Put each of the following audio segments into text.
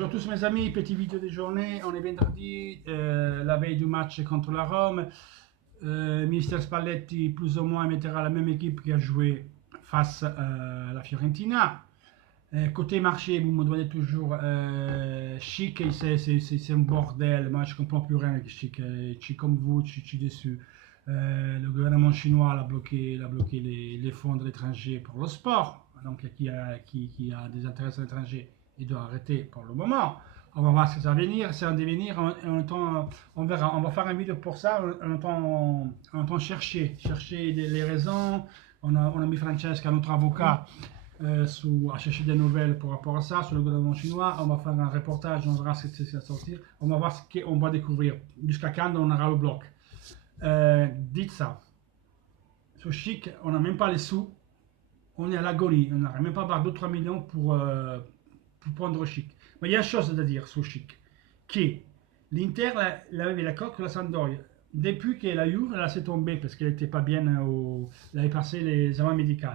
Bonjour à tous mes amis, petite vidéo de journée, on est vendredi, la veille du match contre la Rome. Mister Spalletti plus ou moins mettra la même équipe qui a joué face à la Fiorentina. Côté marché, vous me demandez toujours Chic, c'est un bordel, moi je comprends plus rien avec Chic, Chic comme vous, je suis déçu. Le gouvernement chinois a bloqué les fonds de l'étranger pour le sport, donc qui a des intérêts à l'étranger, il doit arrêter pour le moment. On va voir ce que ça va venir, c'est un devenir, en même temps, on verra, on va faire une vidéo pour ça, en même temps chercher les raisons. On a mis Francesca, notre avocat, à chercher des nouvelles par rapport à ça, sur le gouvernement chinois. On va faire un reportage, on verra ce qui va sortir. On va voir ce qu'on va découvrir, jusqu'à quand on aura le bloc. Dites ça. Sur Chic, on n'a même pas les sous. On est à l'agonie. On n'arrive même pas à avoir 2-3 millions pour prendre Chic. Mais il y a une chose à dire sur Chic. Qui l'Inter avait l'accord que la Sampdoria. Depuis que la Juve, elle s'est tombée parce qu'elle n'était pas bien, elle avait passé les examens médicaux.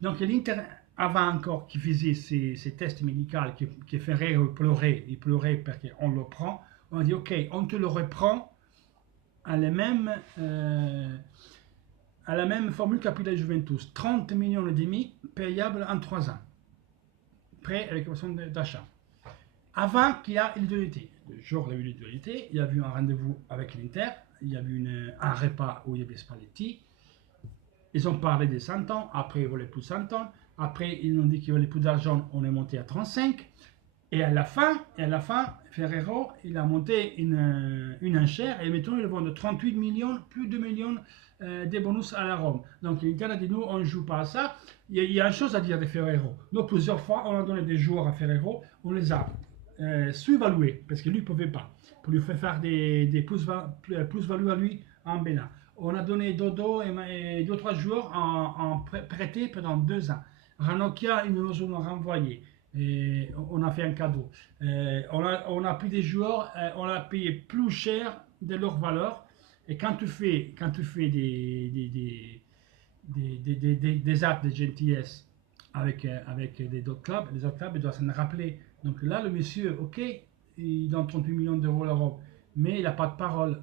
Donc l'Inter, avant encore qu'il faisait ces tests médicaux, qui ferait il pleurait parce qu'on le prend, on a dit ok, on te le reprend à la même formule qu'a pris la Juventus, 30 millions et demi payables en 3 ans, prêt avec option d'achat. Avant qu'il y ait l'identité, le jour de l'identité, il y a eu un rendez-vous avec l'Inter, il y a eu un repas où il y avait Spalletti, ils ont parlé des 100 ans, après ils voulaient plus 100 ans, après ils ont dit qu'ils voulaient plus d'argent, on est monté à 35, et à la fin, Ferrero, il a monté une enchère, et maintenant ils vendent 38 millions, plus de 2 millions des bonus à la Rome. Donc l'Inter a dit, nous, on ne joue pas à ça. Il y a une chose à dire de Ferrero. Nous, plusieurs fois, on a donné des joueurs à Ferrero, on les a sous-évalués, parce que lui ne pouvait pas, pour lui faire des plus-values à lui en Bénin. On a donné Dodo et 2-3 joueurs en prêté pendant 2 ans. Ranocchia, ils nous ont renvoyé. Et on a fait un cadeau. On a pris des joueurs, on a payé plus cher de leur valeur. Et quand tu fais des actes de gentillesse avec d'autres clubs, les autres clubs doivent s'en rappeler. Donc là, le monsieur, ok, il donne 38 millions d'euros à l'Europe, mais il n'a pas de parole.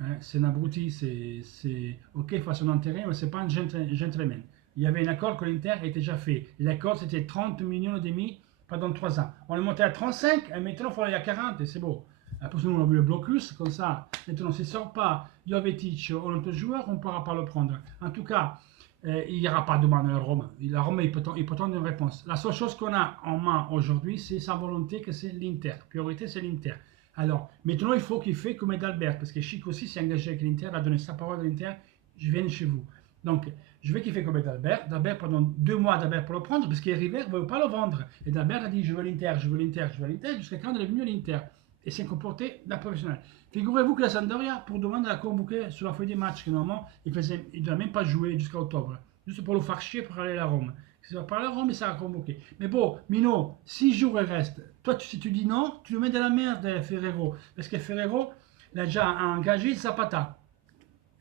Hein, c'est un abruti, c'est ok, il fait son intérêt, mais c'est pas un gentleman. Il y avait un accord que l'Inter était déjà fait. L'accord, c'était 30 millions et demi pendant 3 ans. On est monté à 35, et maintenant, il faut aller à 40, et c'est beau. Après, nous, on a vu le blocus, comme ça. Maintenant, s'il ne sort pas Jovetic ou un autre joueur, on ne pourra pas le prendre. En tout cas, il n'y aura pas de demande à la Rome. La Rome, il peut attendre une réponse. La seule chose qu'on a en main aujourd'hui, c'est sa volonté, que c'est l'Inter. Priorité, c'est l'Inter. Alors, maintenant, il faut qu'il fasse comme Adalbert, parce que Chic aussi s'est engagé avec l'Inter, a donné sa parole à l'Inter, je viens chez vous. Donc, je veux qu'il fasse comme Adalbert. D'Albert, pendant 2 mois, d'Albert pour le prendre, parce que River ne veut pas le vendre. Et d'Albert a dit, je veux l'Inter, je veux l'Inter, je veux l'Inter, jusqu'à quand il est venu à l'Inter. Et s'est comporté d'un professionnel. Figurez-vous que la Sampdoria, pour demander à convoquer sur la feuille des matchs, que normalement, il ne doit même pas jouer jusqu'à octobre. Juste pour le faire chier pour aller à la Rome. Si ça va pas à la Rome, il sera convoqué. Mais bon, Mino, 6 jours il reste. Toi, si tu dis non, tu le mets de la merde, Ferrero. Parce que Ferrero, il a déjà engagé Zapata.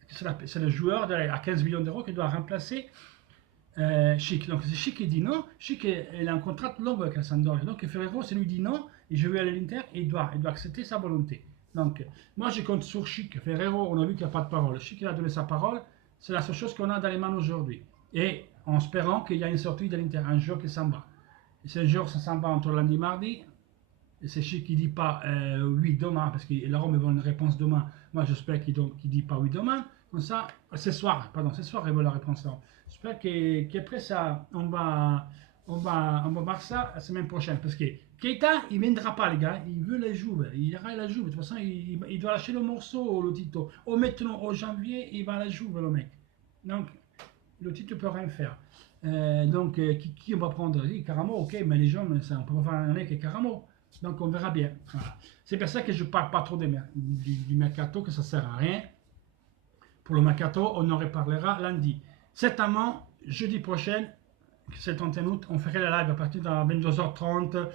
C'est le joueur à 15 millions d'euros qui doit remplacer Chic. Donc c'est Chic qui dit non. Chic, il a un contrat long avec la Sampdoria. Donc Ferrero, c'est lui dit non, et je vais aller à l'Inter, et il doit accepter sa volonté. Donc moi je compte sur Chic. Ferrero, on a vu qu'il n'y a pas de parole. Chic, il a donné sa parole. C'est la seule chose qu'on a dans les mains aujourd'hui. Et en espérant qu'il y a une sortie de l'Inter, un jour qui s'en va. Et ce jour, ça s'en va entre lundi et mardi. Et c'est Chic qui ne dit pas oui demain, parce que la Rome veut une réponse demain. Moi j'espère qu'il ne dit pas oui demain. Comme ça, ce soir, il veut la réponse. J'espère qu'après ça, on va voir ça la semaine prochaine. Parce que Keita, il ne viendra pas, les gars. Il veut la Juve. Il ira à la Juve. De toute façon, il doit lâcher le morceau, le Tito. Maintenant, au janvier, il va à la Juve, le mec. Donc, le Tito ne peut rien faire. Donc, qui on va prendre? Caramo, ok, mais les jeunes, on ne peut pas faire un mec et Caramo. Donc, on verra bien. Voilà. C'est pour ça que je ne parle pas trop du mercato, que ça ne sert à rien. Pour le mercato, on en reparlera lundi. Certainement, jeudi prochain, c'est le 31 août, on ferait la live à partir de 22h30.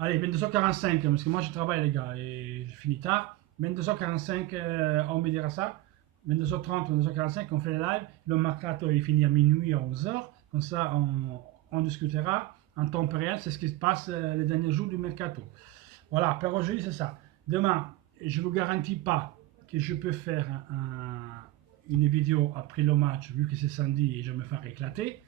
Allez, 22h45, parce que moi je travaille, les gars, et je finis tard. 22h45, on me dira ça. 22h30, 22h45, on fait la live. Le mercato, il finit à minuit, à 11h. Comme ça, on discutera en temps réel. C'est ce qui se passe les derniers jours du mercato. Voilà, pour aujourd'hui, c'est ça. Demain, je ne vous garantis pas que je peux faire une vidéo après le match, vu que c'est samedi et je vais me faire éclater.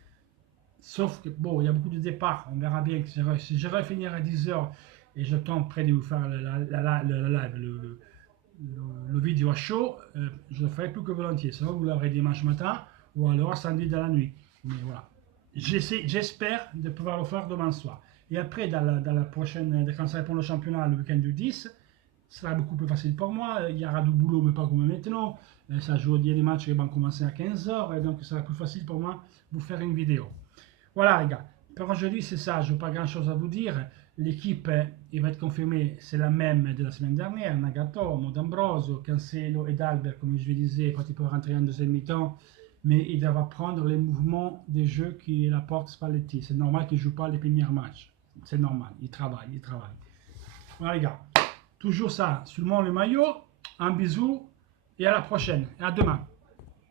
Sauf que, bon, il y a beaucoup de départs. On verra bien que si je vais finir à 10h et je tombe près de vous faire le live, le vidéo show, je le ferai plus que volontiers. Sinon, vous l'aurez dimanche matin ou alors samedi dans la nuit. Mais voilà. J'espère de pouvoir le faire demain soir. Et après, dans la prochaine, quand ça répond le championnat, le week-end du 10, ce sera beaucoup plus facile pour moi. Il y aura du boulot, mais pas comme maintenant. Ça joue, il y a des matchs qui vont commencer à 15h, et donc ce sera plus facile pour moi de vous faire une vidéo. Voilà les gars, pour aujourd'hui c'est ça, je n'ai pas grand chose à vous dire. L'équipe, il va être confirmée, c'est la même de la semaine dernière. Nagatomo, D'Ambrosio, Cancelo et Dalbert, comme je le disais, quand il peut rentrer en deuxième mi-temps. Mais il doit apprendre les mouvements des jeux qu'il apporte Spalletti. C'est normal qu'il ne joue pas les premiers matchs. C'est normal, il travaille, il travaille. Voilà les gars, toujours ça, sur le maillot, un bisou et à la prochaine, et à demain.